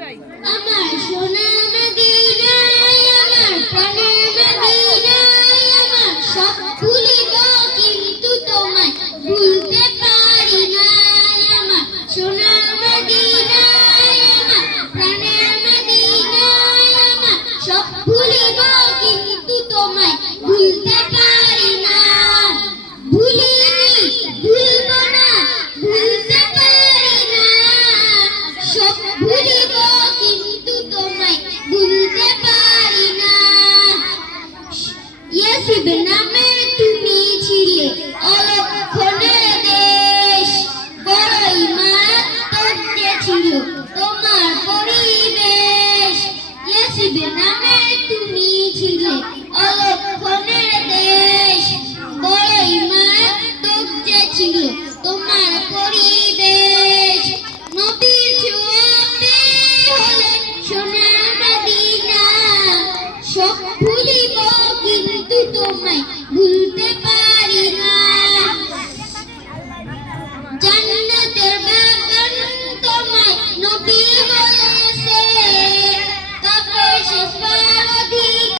আমার সোনা মদিনায়, আমার প্রাণের মদিনায়, আমার সব ভুলিব কিন্তু তোমায় ভুলতে পারি না। আমার সোনা মদিনায়, আমার প্রাণের মদিনায়, আমার সব ভুলিব কিন্তু তোমায় ভুলতে পারি না। ভুলিনি, ভুলব না, ভুলতে পারি না। সব ভুলিব কিন্তু তোমায় ভুলতে পারি না। ইয়াসিব নামে তুমি ছিলে অলক্ষণের দেশ, বড়ই মারাত্মক যে ছিল তোমার পরিবেশ। ইয়াসিব নামে তুমি ছিলে অলক্ষণের দেশ, বড়ই মারাত্মক যে ছিল তোমার পরিবেশ। নবীর ছোঁয়াতে হলে সোনার মদিনা, সব ভুলিব কিন্তু তোমায় ভুলতে